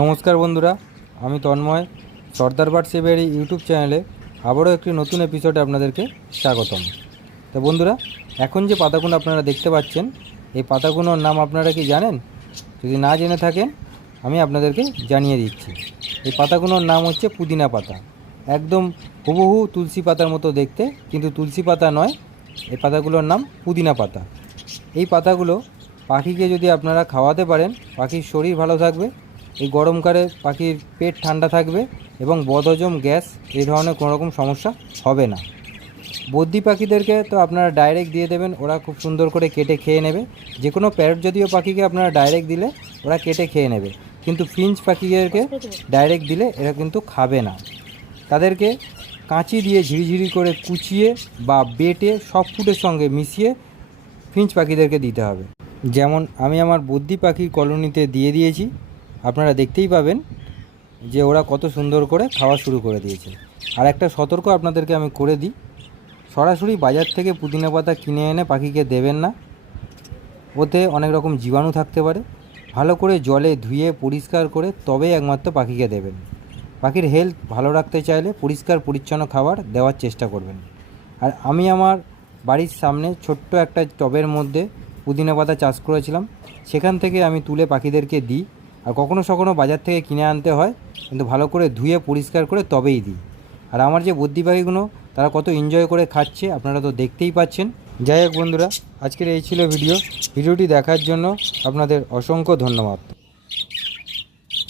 নমস্কার বন্ধুরা, আমি তন্ময় সর্দার বার্ড সেভিয়ারি ইউটিউব চ্যানেলে আবারও একটি নতুন এপিসোডে আপনাদেরকে স্বাগতম। তো বন্ধুরা, এখন যে পাতাগুলো আপনারা দেখতে পাচ্ছেন, এই পাতাগুলোর নাম আপনারা কি জানেন? যদি না জেনে থাকেন আমি আপনাদেরকে জানিয়ে দিচ্ছি। এই পাতাগুলোর নাম হচ্ছে পুদিনা পাতা। একদম হুবহু তুলসী পাতার মতো দেখতে, কিন্তু তুলসী পাতা নয়। এই পাতাগুলোর নাম পুদিনা পাতা। এই পাতাগুলো পাখিকে যদি আপনারা খাওয়াতে পারেন, পাখির শরীর ভালো থাকবে। এই গরমকালে পাখির পেট ঠান্ডা থাকবে এবং বদহজম, গ্যাস এই ধরনের কোনো রকম সমস্যা হবে না। বদ্রি পাখিদেরকে তো আপনারা ডাইরেক্ট দিয়ে দেবেন, ওরা খুব সুন্দর করে কেটে খেয়ে নেবে। যে কোনো প্যারট জাতীয় পাখিকে আপনারা ডাইরেক্ট দিলে ওরা কেটে খেয়ে নেবে, কিন্তু ফিঞ্চ পাখিদেরকে ডাইরেক্ট দিলে এরা কিন্তু খাবে না। তাদেরকে কাঁচি দিয়ে ঝিরিঝিরি করে কুচিয়ে বা বেটে সব ফুডের সঙ্গে মিশিয়ে ফিঞ্চ পাখিদেরকে দিতে হবে। যেমন আমি আমার বদ্রি পাখির কলোনিতে দিয়ে দিয়েছি, আপনারা দেখতেই পাবেন যে ওরা কত সুন্দর করে খাওয়া শুরু করে দিয়েছে। আর একটা সতর্ক আপনাদেরকে আমি করে দিই, সরাসরি বাজার থেকে পুদিনা পাতা কিনে এনে পাখিকে দেবেন না। ওতে অনেক রকম জীবাণু থাকতে পারে। ভালো করে জলে ধুয়ে পরিষ্কার করে তবেই একমাত্র পাখিকে দেবেন। পাখির হেলথ ভালো রাখতে চাইলে পরিষ্কার পরিচ্ছন্ন খাবার দেওয়ার চেষ্টা করবেন। আর আমি আমার বাড়ির সামনে ছোট্ট একটা টবের মধ্যে পুদিনা পাতা চাষ করেছিলাম, সেখান থেকে আমি তুলে পাখিদেরকে দিই। আর কখনো বাজার থেকে কিনে আনতে হয়, কিন্তু ভালো করে ধুয়ে পরিষ্কার করে তবেই দিই। আর আমার যে বদ্রি পাখিগুলো, তারা কত এনজয় করে খাচ্ছে আপনারা তো দেখতেই পাচ্ছেন। যাই হোক বন্ধুরা, আজকের এই ছিল ভিডিওটি দেখার জন্য আপনাদের অসংখ্য ধন্যবাদ।